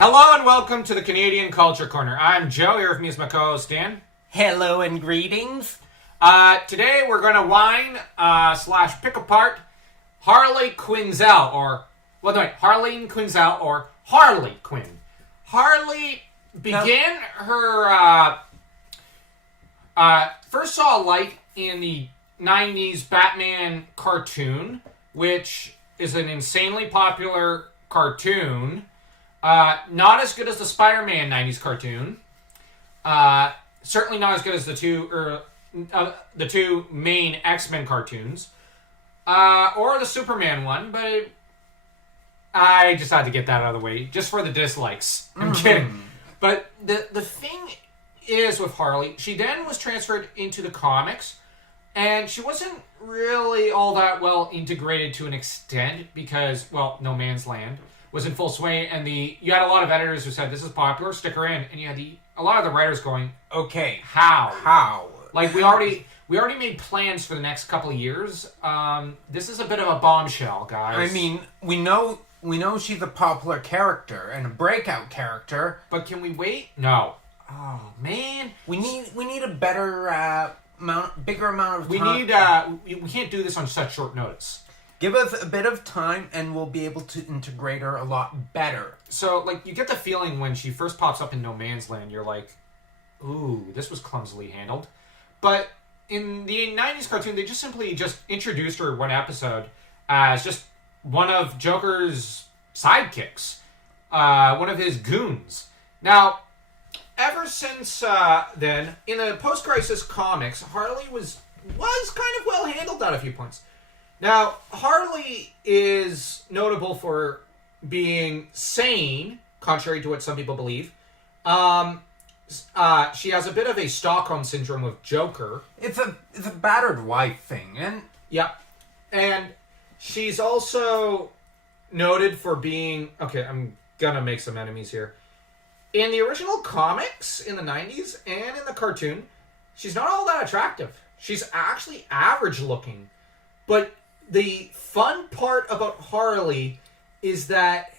Hello and welcome to the Canadian Culture Corner. I'm Joe, here with me is my co-host Dan. Hello and greetings. Today we're going to whine / pick apart Harley Quinzel, Harleen Quinzel, or Harley Quinn. Harley began her first saw light in the 90s Batman cartoon, which is an insanely popular cartoon. Not as good as the Spider-Man 90s cartoon. Certainly not as good as the two main X-Men cartoons. Or the Superman one, but I just had to get that out of the way, just for the dislikes. I'm kidding. But the thing is with Harley, she then was transferred into the comics, and she wasn't really all that well integrated to an extent, because, well, No Man's Land was in full sway, and you had a lot of editors who said, this is popular, stick her in, and you had a lot of the writers going, okay, how? Like, we already made plans for the next couple of years. This is a bit of a bombshell, guys. I mean, we know she's a popular character and a breakout character, but can we wait? No. Oh man, we need a better bigger amount of time. We can't do this on such short notice. Give us a bit of time, and we'll be able to integrate her a lot better. So, like, you get the feeling when she first pops up in No Man's Land, you're like, ooh, this was clumsily handled. But in the 90s cartoon, they just introduced her one episode as just one of Joker's sidekicks, one of his goons. Now, ever since then, in the post-crisis comics, Harley was kind of well handled at a few points. Now, Harley is notable for being sane, contrary to what some people believe. She has a bit of a Stockholm syndrome with Joker. It's a battered wife thing, and yeah, and she's also noted for being I'm gonna make some enemies here. In the original comics in the 90s and in the cartoon, she's not all that attractive. She's actually average looking, but the fun part about Harley is that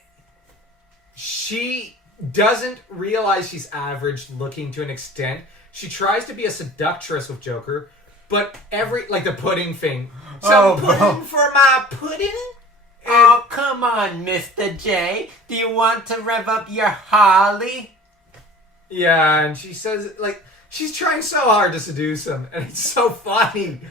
she doesn't realize she's average looking to an extent. She tries to be a seductress with Joker, but the pudding thing. Pudding for my pudding? Oh, come on, Mr. J. Do you want to rev up your Harley? Yeah, and she says, she's trying so hard to seduce him, and it's so funny.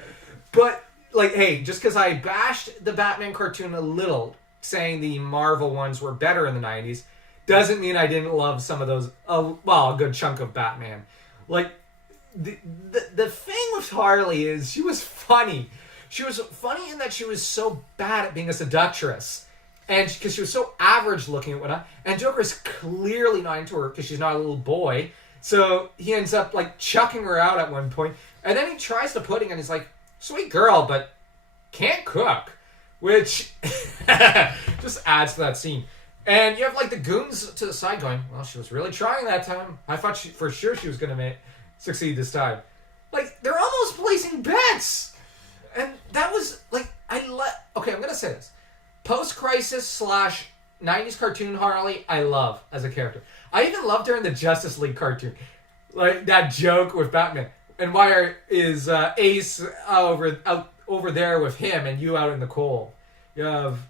But hey, just because I bashed the Batman cartoon a little, saying the Marvel ones were better in the 90s, doesn't mean I didn't love some of those, a good chunk of Batman. The thing with Harley is she was funny. She was funny in that she was so bad at being a seductress. And because she was so average looking and whatnot. And Joker's clearly not into her because she's not a little boy. So he ends up, chucking her out at one point. And then he tries the pudding and he's like, sweet girl, but can't cook. Which just adds to that scene. And you have, the goons to the side going, well, she was really trying that time. I thought for sure she was going to succeed this time. They're almost placing bets. And that was, I'm going to say this. Post-crisis / 90s cartoon Harley, I love as a character. I even loved her in the Justice League cartoon. That joke with Batman. And why is Ace over there with him and you out in the cold? You have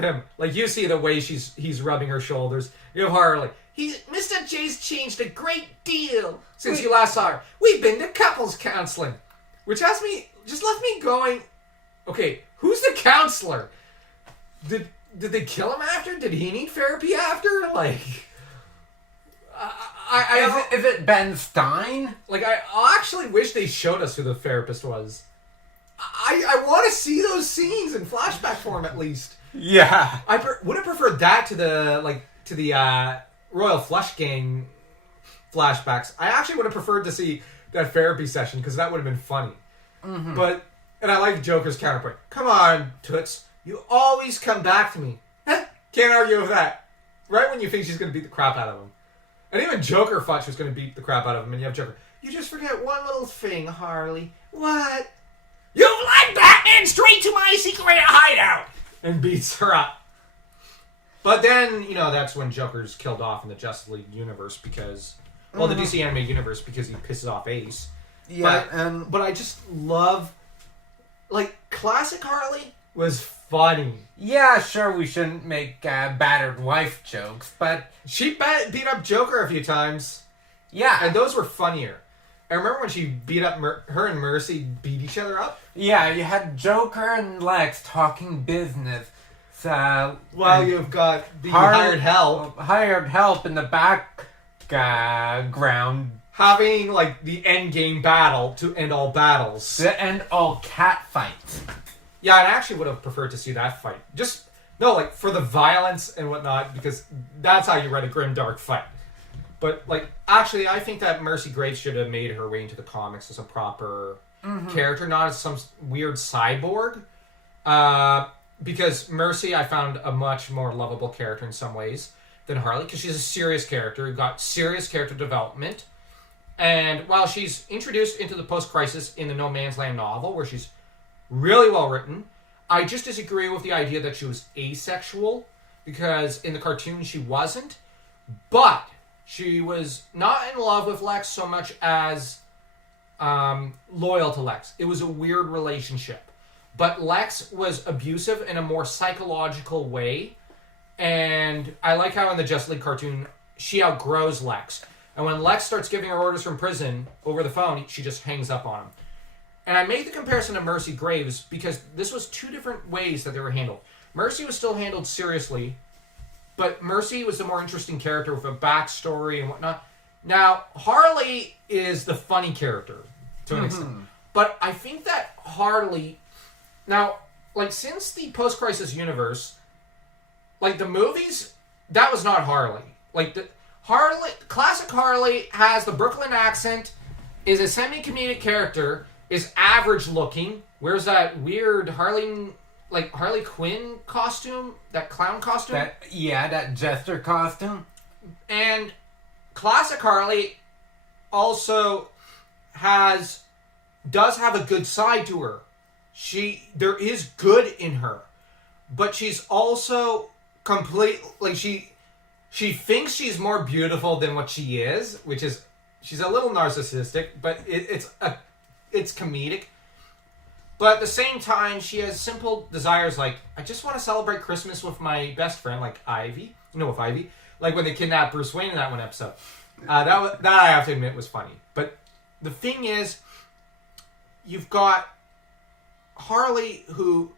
him. You see the way he's rubbing her shoulders. You have Harley. Mr. J's changed a great deal since you last saw her. We've been to couples counseling. Which left me going, okay, who's the counselor? Did they kill him after? Did he need therapy after? Is it Ben Stein? I actually wish they showed us who the therapist was. I want to see those scenes in flashback form at least. Yeah. I would have preferred that to the Royal Flush Gang flashbacks. I actually would have preferred to see that therapy session because that would have been funny. Mm-hmm. And I like Joker's counterpoint. Come on, Toots. You always come back to me. Can't argue with that. Right when you think she's going to beat the crap out of him. And even Joker thought she was going to beat the crap out of him. And you have Joker. You just forget one little thing, Harley. What? You've led Batman straight to my secret hideout! And beats her up. But then, that's when Joker's killed off in the Justice League universe because... Well, the DC animated universe because he pisses off Ace. Yeah, but I just love... Like, classic Harley was funny. Yeah, sure, we shouldn't make battered wife jokes, but... She beat up Joker a few times. Yeah. And those were funnier. I remember when she beat up... her and Mercy beat each other up. Yeah, you had Joker and Lex talking business. While you've got the hired help. Hired help in the background. Having, like, the endgame battle to end all battles. To end all cat fights. Yeah, I actually would have preferred to see that fight. For the violence and whatnot, because that's how you write a grim, dark fight. But, actually, I think that Mercy Graves should have made her way into the comics as a proper character, not as some weird cyborg. Because Mercy, I found a much more lovable character in some ways than Harley, because she's a serious character, who got serious character development. And while she's introduced into the post-crisis in the No Man's Land novel, where she's really well written, I just disagree with the idea that she was asexual, because in the cartoon she wasn't. But she was not in love with Lex so much as loyal to Lex. It was a weird relationship. But Lex was abusive in a more psychological way. And I like how in the Justice League cartoon, she outgrows Lex. And when Lex starts giving her orders from prison over the phone, she just hangs up on him. And I made the comparison to Mercy Graves because this was two different ways that they were handled. Mercy was still handled seriously, but Mercy was the more interesting character with a backstory and whatnot. Now, Harley is the funny character to an extent. But I think that Harley... Now, since the post-crisis universe, the movies, that was not Harley. Classic Harley has the Brooklyn accent, is a semi-comedic character, is average looking, wears that weird Harley Quinn costume, that clown costume. That jester costume. And classic Harley also does have a good side to her. There is good in her, but she's also she thinks she's more beautiful than what she is, which is she's a little narcissistic, but it's comedic. But at the same time, she has simple desires I just want to celebrate Christmas with my best friend, with Ivy. When they kidnapped Bruce Wayne in that one episode. That I have to admit was funny. But the thing is, you've got Harley, who,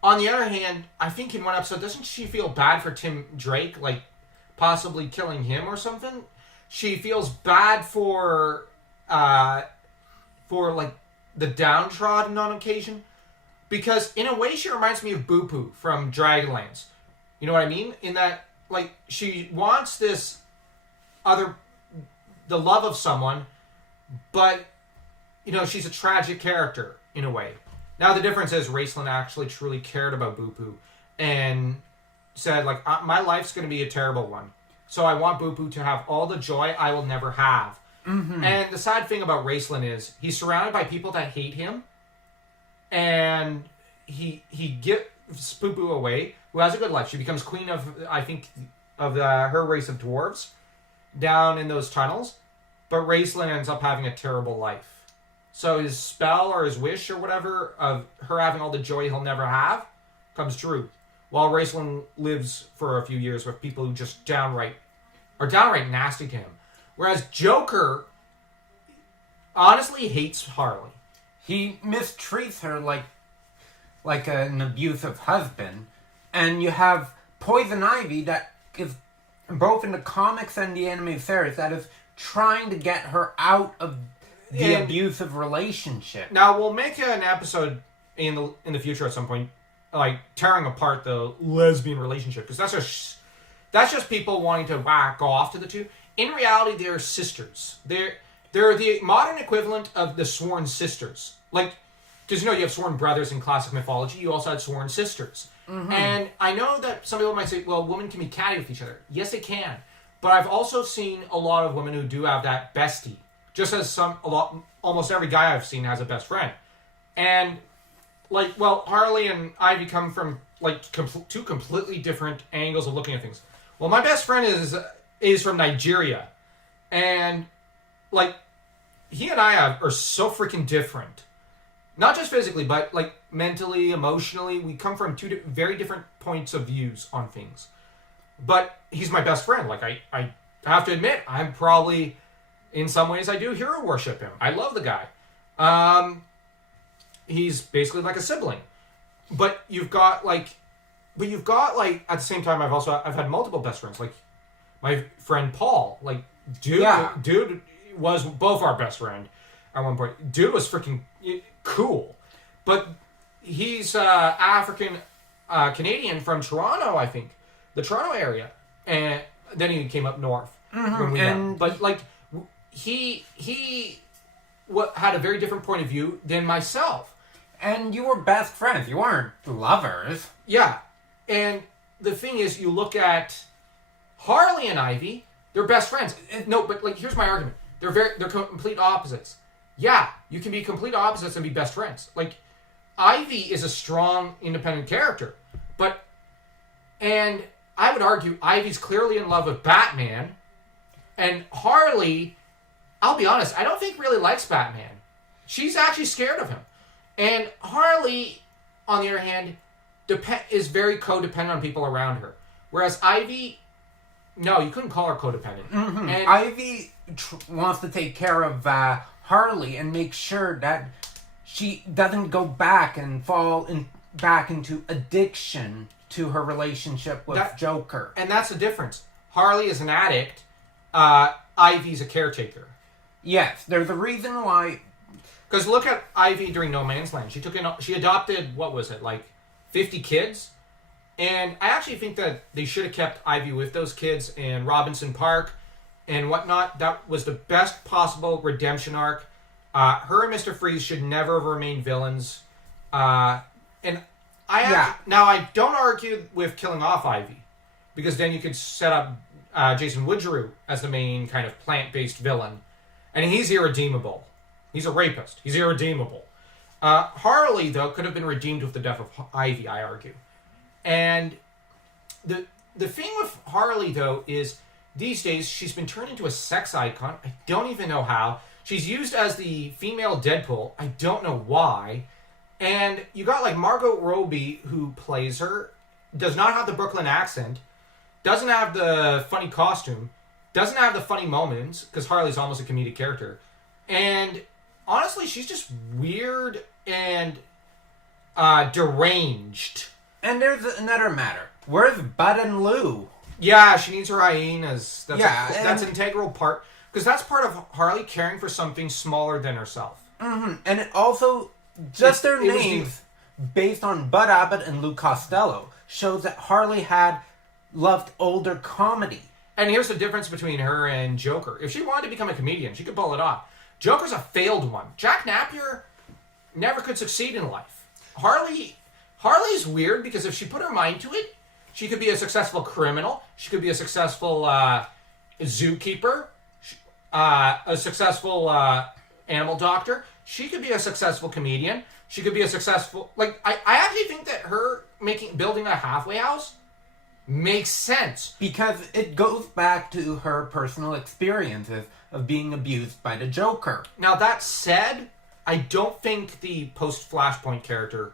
on the other hand, I think in one episode, doesn't she feel bad for Tim Drake, possibly killing him or something? She feels bad for the downtrodden on occasion, because in a way she reminds me of Boo Poo from Dragonlance. You know what I mean? In that, she wants the love of someone, but she's a tragic character in a way. Now, the difference is Raceland actually truly cared about Boo Poo and said, my life's going to be a terrible one. So I want Boo Poo to have all the joy I will never have. Mm-hmm. And the sad thing about Raceland is he's surrounded by people that hate him. And he gives Boo Poo away, who has a good life. She becomes queen of, I think, her race of dwarves down in those tunnels. But Raceland ends up having a terrible life. So his spell or his wish or whatever of her having all the joy he'll never have comes true. While Raceland lives for a few years with people who just downright nasty to him. Whereas Joker honestly hates Harley. He mistreats her like an abusive husband. And you have Poison Ivy that is both in the comics and the animated series that is trying to get her out of the abusive relationship. Now, we'll make an episode in the future at some point, tearing apart the lesbian relationship, because that's just people wanting to whack off to the two. In reality, they're sisters. They're the modern equivalent of the sworn sisters. Because you have sworn brothers in classic mythology, you also had sworn sisters. Mm-hmm. And I know that some people might say, well, women can be catty with each other. Yes, they can. But I've also seen a lot of women who do have that bestie. Just as almost every guy I've seen has a best friend. And, Harley and Ivy come from like two completely different angles of looking at things. Well, my best friend is from Nigeria, and like he and I are so freaking different. Not just physically, but like mentally, emotionally. We come from two very different points of views on things. But he's my best friend. Like I have to admit, I'm probably, in some ways, I do hero worship him. I love the guy. He's basically like a sibling. But you've got like at the same time, I've had multiple best friends. Like my friend Paul. Like dude was both our best friend at one point. Dude was freaking cool, but he's African Canadian from Toronto, I think, the Toronto area, and then he came up north when we met. But like he had a very different point of view than myself. And you were best friends. You weren't lovers. Yeah, and the thing is, you look at Harley and Ivy; they're best friends. No, but like here's my argument: they're complete opposites. Yeah, you can be complete opposites and be best friends. Like, Ivy is a strong, independent character. And I would argue Ivy's clearly in love with Batman. And Harley, I'll be honest, I don't think really likes Batman. She's actually scared of him. And Harley, on the other hand, is very codependent on people around her. Whereas Ivy, no, you couldn't call her codependent. Mm-hmm. And Ivy wants to take care of Harley and make sure that she doesn't go back and fall back into addiction to her relationship with Joker. And that's the difference. Harley is an addict. Ivy's a caretaker. Yes, there's a reason why. Because look at Ivy during No Man's Land. She adopted, what was it, like 50 kids? And I actually think that they should have kept Ivy with those kids in Robinson Park and whatnot. That was the best possible redemption arc. Her and Mr. Freeze should never have remained villains. Now I don't argue with killing off Ivy, because then you could set up Jason Woodrue as the main kind of plant-based villain, and he's irredeemable. He's a rapist. He's irredeemable. Harley, though, could have been redeemed with the death of Ivy, I argue. And the thing with Harley, though, is these days she's been turned into a sex icon. I don't even know how. She's used as the female Deadpool. I don't know why. And you got like Margot Robbie, who plays her, does not have the Brooklyn accent, doesn't have the funny costume, doesn't have the funny moments, because Harley's almost a comedic character. And honestly, she's just weird and deranged. And there's another matter. Where's Bud and Lou? Yeah, she needs her hyenas. That's an integral part. Because that's part of Harley caring for something smaller than herself. Mm-hmm. And it also, just their names, based on Bud Abbott and Lou Costello, shows that Harley loved older comedy. And here's the difference between her and Joker. If she wanted to become a comedian, she could pull it off. Joker's a failed one. Jack Napier never could succeed in life. Harley's weird because if she put her mind to it, she could be a successful criminal. She could be a successful zookeeper. A successful animal doctor. She could be a successful comedian. She could be a successful... Like, I actually think that her building a halfway house makes sense. Because it goes back to her personal experiences of being abused by the Joker. Now, that said, I don't think the post-Flashpoint character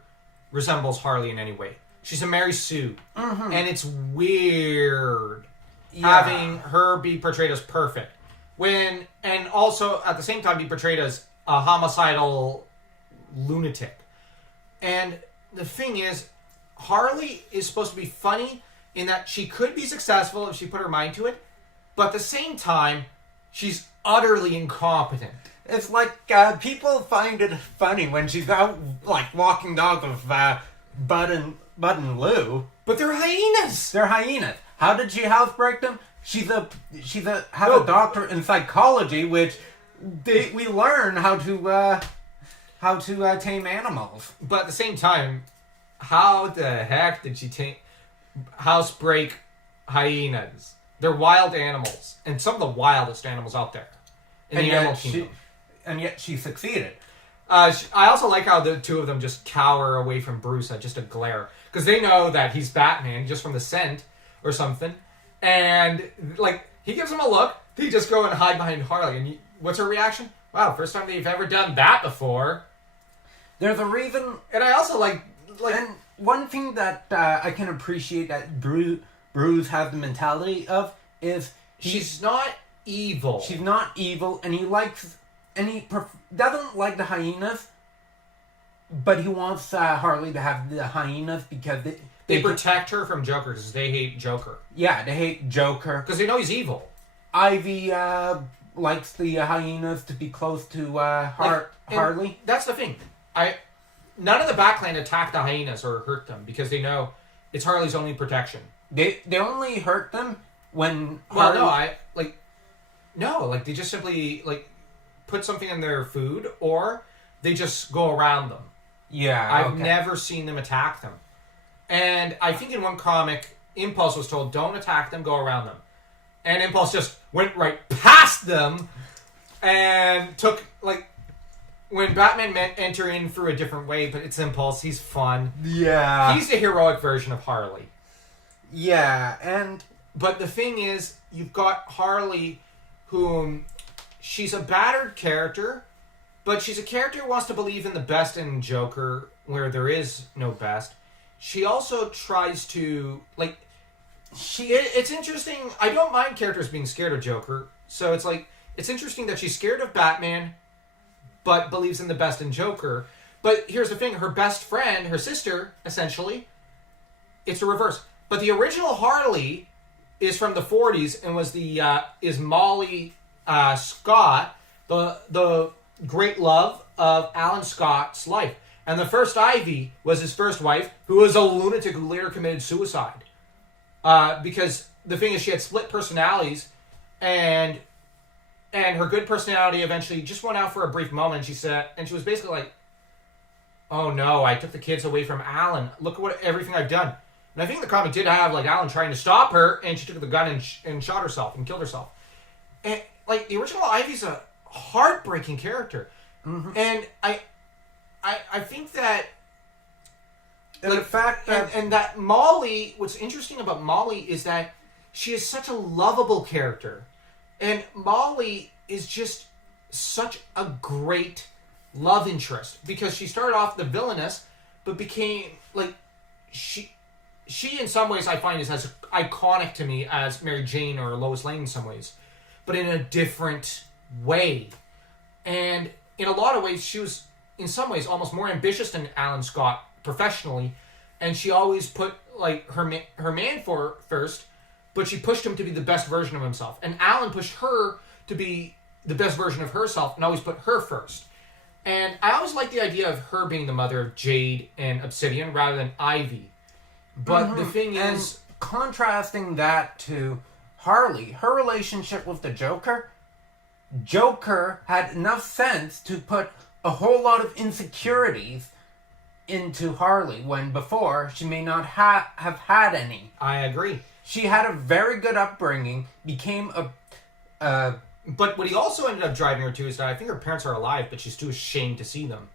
resembles Harley in any way. She's a Mary Sue. Mm-hmm. And it's weird having her be portrayed as perfect. And also, at the same time, be portrayed as a homicidal lunatic. And the thing is, Harley is supposed to be funny in that she could be successful if she put her mind to it, but at the same time, she's utterly incompetent. It's like people find it funny when she's out like walking dogs with Bud and Lou. But they're hyenas. They're hyenas. How did she housebreak them? She's a doctor in psychology, which we learn how to tame animals. But at the same time, how the heck did she housebreak hyenas? They're wild animals, and some of the wildest animals out there in the animal kingdom. And yet she succeeded. I also like how the two of them just cower away from Bruce at just a glare. because they know that he's Batman just from the scent or something. And, like, he gives him a look. They just go and hide behind Harley. And what's her reaction? Wow, first time they've ever done that before. There's a reason... And I also, like... And one thing that I can appreciate that Bruce has the mentality of is... She's not evil. She's not evil, and he likes... And he doesn't like the hyenas, but he wants Harley to have the hyenas because... They protect her from Joker because they hate Joker. Yeah, they hate Joker. Because they know he's evil. Ivy likes the hyenas to be close to Harley. That's the thing. None of the Batclan attack the hyenas or hurt them because they know it's Harley's only protection. They only hurt them when Harley... they just simply, like, put something in their food or they just go around them. Yeah, I've never seen them attack them. And I think in one comic, Impulse was told, don't attack them, go around them. And Impulse just went right past them and took, like... When Batman enter in through a different way, but it's Impulse, he's fun. Yeah. He's the heroic version of Harley. Yeah, But the thing is, you've got Harley, whom... She's a battered character, but she's a character who wants to believe in the best in Joker, where there is no best. She also tries to, like... It's interesting. I don't mind characters being scared of Joker. So it's like... It's interesting that she's scared of Batman, but believes in the best in Joker. But here's the thing. Her best friend, her sister, essentially, it's a reverse. But the original Harley is from the 40s and was is Molly Scott, the great love of Alan Scott's life. And the first Ivy was his first wife, who was a lunatic who later committed suicide. Because the thing is, she had split personalities, and her good personality eventually just went out for a brief moment. She said, and she was basically like, "Oh no, I took the kids away from Alan. Look at everything I've done." And I think the comic did have like Alan trying to stop her, and she took the gun and shot herself and killed herself. And like the original Ivy's a heartbreaking character, and I think that. And the fact that... And that Molly, what's interesting about Molly is that she is such a lovable character. And Molly is just such a great love interest. Because she started off the villainess, but became, like, she in some ways I find is as iconic to me as Mary Jane or Lois Lane in some ways. But in a different way. And in a lot of ways, she was, in some ways, almost more ambitious than Alan Scott professionally, and she always put like her man first, but she pushed him to be the best version of himself. And Alan pushed her to be the best version of herself and always put her first. And I always like the idea of her being the mother of Jade and Obsidian rather than Ivy. But the thing is, contrasting that to Harley, her relationship with the Joker had enough sense to put a whole lot of insecurities into Harley, when before she may not have had any. I agree. She had a very good upbringing, became a... But what he also ended up driving her to is that I think her parents are alive, but she's too ashamed to see them.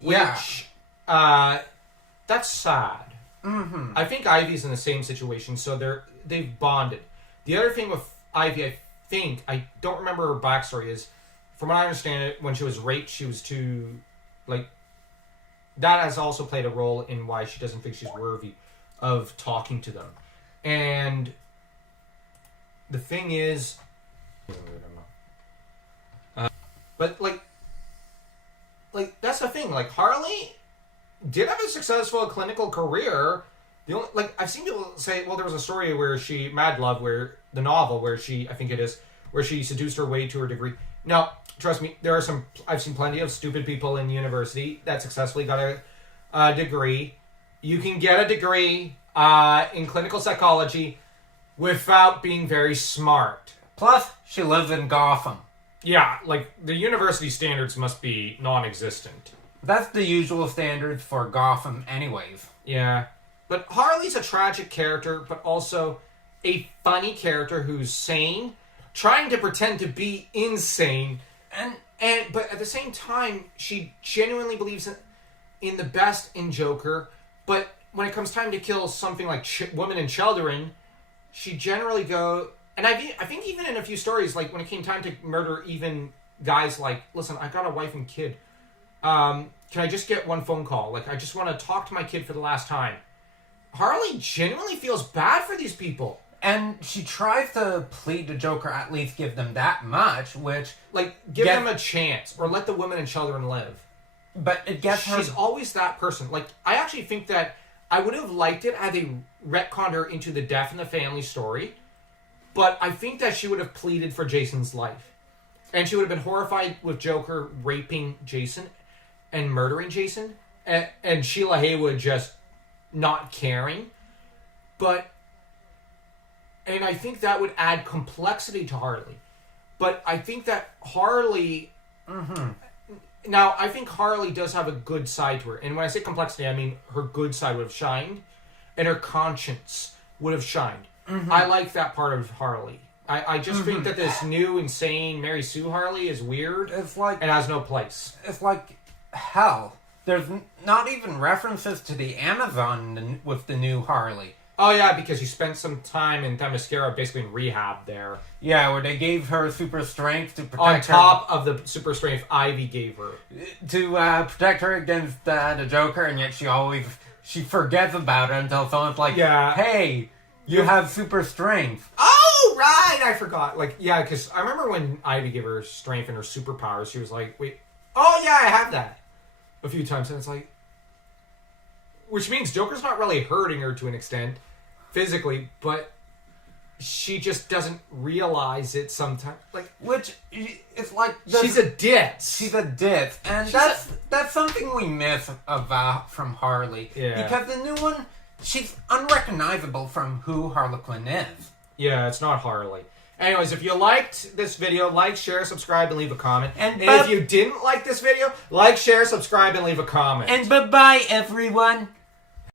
Which, that's sad. Mm-hmm. I think Ivy's in the same situation, so they've bonded. The other thing with Ivy, I don't remember her backstory, is, from what I understand it, when she was raped, she was too, like... That has also played a role in why she doesn't think she's worthy of talking to them. And the thing is... but, like, that's the thing. Like, Harley did have a successful clinical career. The only, like, I've seen people say, well, there was a story where Mad Love, where the novel, where she, I think it is, where she seduced her way to her degree. No, trust me, I've seen plenty of stupid people in university that successfully got a degree. You can get a degree in clinical psychology without being very smart. Plus, she lives in Gotham. Yeah, like, the university standards must be non-existent. That's the usual standards for Gotham anyways. Yeah. But Harley's a tragic character, but also a funny character who's sane, trying to pretend to be insane, but at the same time, she genuinely believes in the best in Joker, but when it comes time to kill something like women and children, she generally and I think even in a few stories, like when it came time to murder even guys like, listen, I got a wife and kid. Can I just get one phone call? Like, I just want to talk to my kid for the last time. Harley genuinely feels bad for these people. And she tries to plead to Joker, at least give them that much, which... Like, give them a chance, or let the women and children live. But it gets her... She's always that person. Like, I actually think that I would have liked it had they retconned her into the death in the family story, but I think that she would have pleaded for Jason's life. And she would have been horrified with Joker raping Jason and murdering Jason, and Sheila Haywood just not caring. And I think that would add complexity to Harley. But I think that Harley... Mm-hmm. Now, I think Harley does have a good side to her. And when I say complexity, I mean her good side would have shined. And her conscience would have shined. Mm-hmm. I like that part of Harley. I just think that this new, insane Mary Sue Harley is weird. It's like... And has no place. It's like... Hell. There's not even references to the Amazon with the new Harley. Oh, yeah, because you spent some time in Themyscira basically in rehab there. Yeah, where they gave her super strength to protect her. On her... top of the super strength Ivy gave her. To protect her against the Joker, and yet she forgets about it until someone's like, hey, you have super strength. Oh, right! I forgot. Like, yeah, because I remember when Ivy gave her strength and her superpowers, she was like, wait, oh, yeah, I have that. A few times, and it's like... Which means Joker's not really hurting her to an extent, physically, but she just doesn't realize it sometimes. Like, which it's like she's a ditz. She's a ditz, and that's something we miss about from Harley. Yeah. Because the new one, she's unrecognizable from who Harley Quinn is. Yeah, it's not Harley. Anyways, if you liked this video, like, share, subscribe, and leave a comment. And if you didn't like this video, like, share, subscribe, and leave a comment. And bye-bye, everyone.